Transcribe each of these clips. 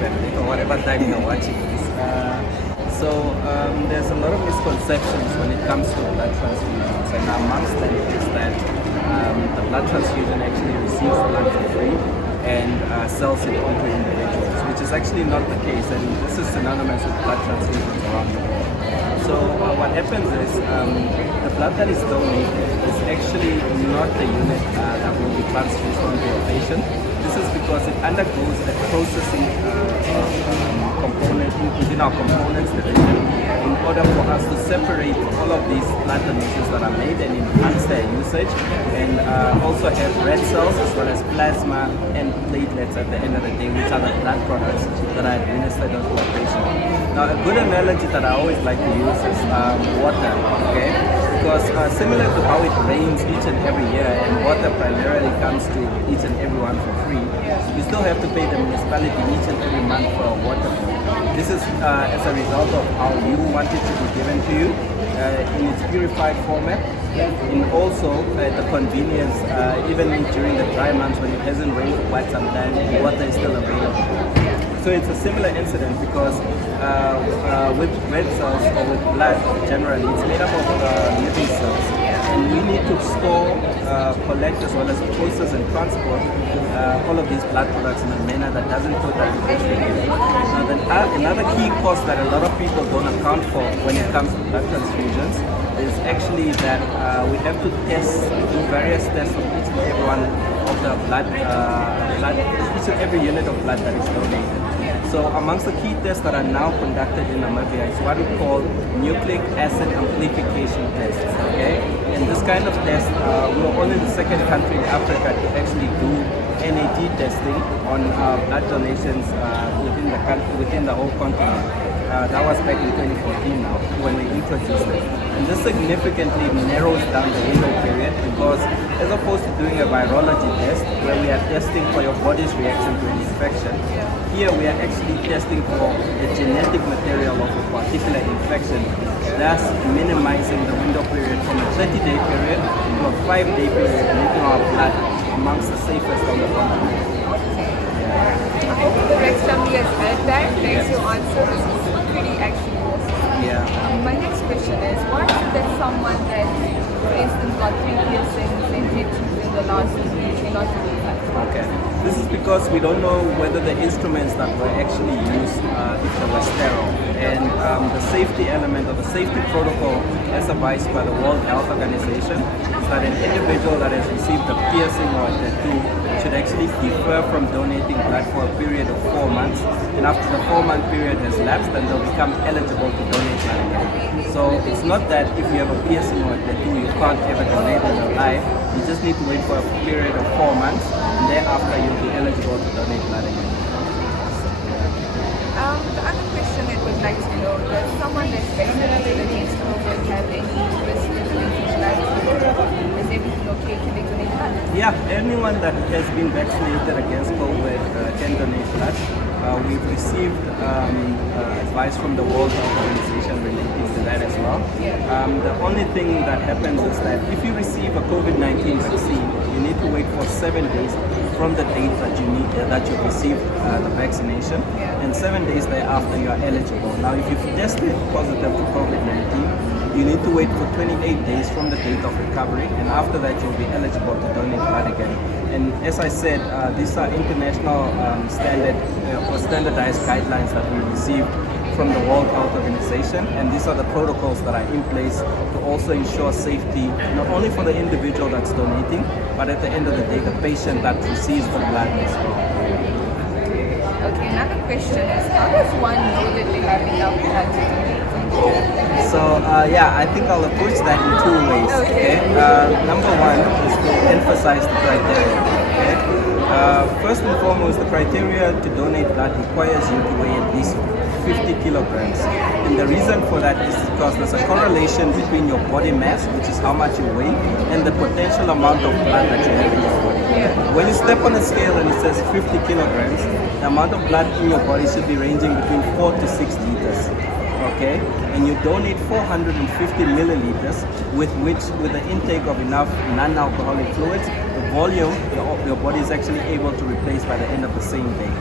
family or whatever time you're watching this. There's a lot of misconceptions when it comes to blood transfusions, and amongst them is that the blood transfusion actually receives blood for free and sells it onto individuals, which is actually not the case, and this is synonymous with blood transfusions around the world. So what happens is the blood that is donated is actually not the unit that will be transfused onto a patient. This is because it undergoes a processing component within our components division in order for us to separate all of these blood donations that are made and enhance their usage, and also have red cells as well as plasma and platelets at the end of the day, which are the blood products that are administered onto a patient. Now, a good analogy that I always like to use is water, okay? Because similar to how it rains each and every year and water primarily comes to each and everyone for free, you still have to pay the municipality each and every month for a water bill. This is as a result of how you want it to be given to you in its purified format, and also the convenience, even during the dry months when it hasn't rained for quite some time, the water is still available. So it's a similar incident because with red cells or with blood generally, it's made up of living cells, and we need to store, collect, as well as process and transport all of these blood products in a manner that doesn't put that in risk. Now, then, another key cost that a lot of people don't account for when it comes to blood transfusions is actually that we have to do various tests of each and every one of the each and every unit of blood that is donated. So amongst the key tests that are now conducted in Namibia is what we call nucleic acid amplification tests. Okay, and this kind of test, we were only the second country in Africa to actually do NAD testing on blood donations within the whole continent. That was back in 2014 now when we introduced it. And this significantly narrows down the window period because as opposed to doing a virology test where we are testing for your body's reaction to an infection, here we are actually testing for the genetic material of a particular infection, thus minimizing the window period from a 30-day period to a 5-day period, making our blood amongst the safest on the continent. I think the rest of me has heard that. Thanks for answers. Pretty actually awesome. Yeah. My next question is, why is it that someone that, for instance, got 3 piercings and tattoos in the last 2 weeks cannot do that? Okay. This is because we don't know whether the instruments that were actually used, if they were sterile. And the safety element or the safety protocol as advised by the World Health Organization is that an individual that has received a piercing or a tattoo should actually defer from donating blood for a period of 4 months. And after the 4-month period has lapsed, then they'll become eligible to donate blood again. So it's not that if you have a piercing or a tattoo, you can't ever donate in your life. You just need to wait for a period of 4 months, and thereafter you'll be eligible to donate blood again. The other question I would like to know, does someone that's vaccinated against COVID have any risk of donating blood? Is everything okay? Can they donate blood? Yeah, anyone that has been vaccinated against COVID can donate blood. We've received advice from the World Health Organization relating to that as well. The only thing that happens is that if you receive a COVID-19 vaccine, you need to wait for 7 days from the date that you received the vaccination, and 7 days thereafter you are eligible. Now, if you've tested positive for COVID-19, you need to wait for 28 days from the date of recovery, and after that you'll be eligible to donate blood again. And as I said, these are international standardized guidelines that we received from the World Health Organization, and these are the protocols that are in place to also ensure safety, not only for the individual that's donating, but at the end of the day, the patient that receives the blood as well. Okay, another question is, how does one know that they have enough blood to donate? So I think I'll approach that in 2 ways. Okay. Number one is to emphasize the criteria. Okay. First and foremost, the criteria to donate blood requires you to weigh at least 50 kilograms. And the reason for that is because there's a correlation between your body mass, which is how much you weigh, and the potential amount of blood that you have in your body. When you step on a scale and it says 50 kilograms, the amount of blood in your body should be ranging between 4 to 6 liters. Okay, and you donate 450 milliliters, with the intake of enough non-alcoholic fluids, the volume your body is actually able to replace by the end of the same day.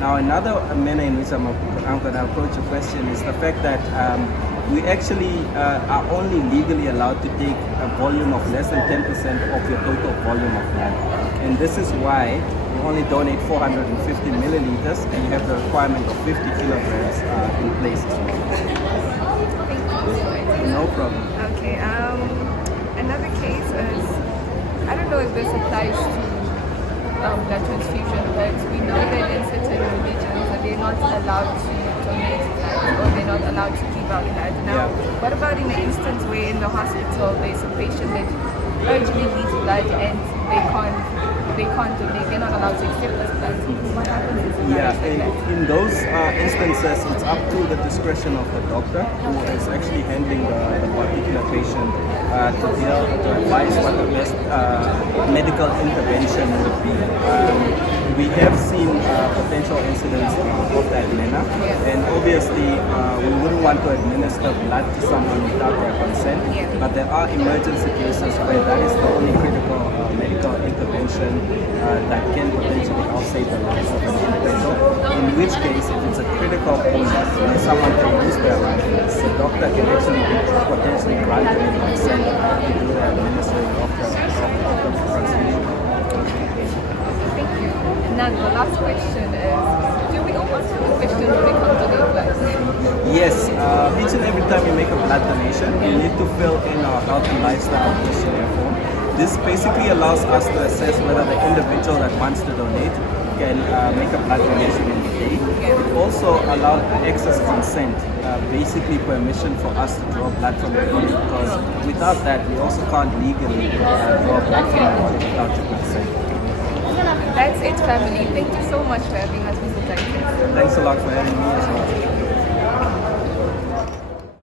Now, another manner in which I'm going to approach the question is the fact that we actually are only legally allowed to take a volume of less than 10% of your total volume of blood. And this is why you only donate 450 milliliters and you have the requirement of 50 kilograms in place as well. Thank you. No problem. Okay, another case is, I don't know if this applies to blood transfusion, but we know that in certain religions that they're not allowed to donate blood or they're not allowed to give out blood. Now, what about in the instance where in the hospital there's a patient that urgently needs blood and they can't donate, they're not allowed to accept this blood? What happens in scenarios like that? In those instances, it's up to the discretion of the doctor who is actually handling the particular patient to advise what the best medical intervention would be. We have seen potential incidents of that manner, and obviously we wouldn't want to administer blood to someone without their consent, but there are emergency cases where that is the only critical medical intervention that can potentially help save the lives of an individual, in which case if it's a critical point where someone can lose their life, the doctor can actually potentially grant them consent to do the administering of the transfusion. Thank you. And now the last question is, do we almost have a question when we come to donate blood? Yes, each and every time you make a blood donation, you need to fill in our healthy lifestyle questionnaire form. This basically allows us to assess whether the individual that wants to donate can make a blood donation in the day. It also allows access consent, basically permission for us to draw blood from your body, because without that we also can't legally draw blood from your body without your consent. That's it, family. Thank you so much for having us, Mr. Titus. Thanks a lot for having me as well.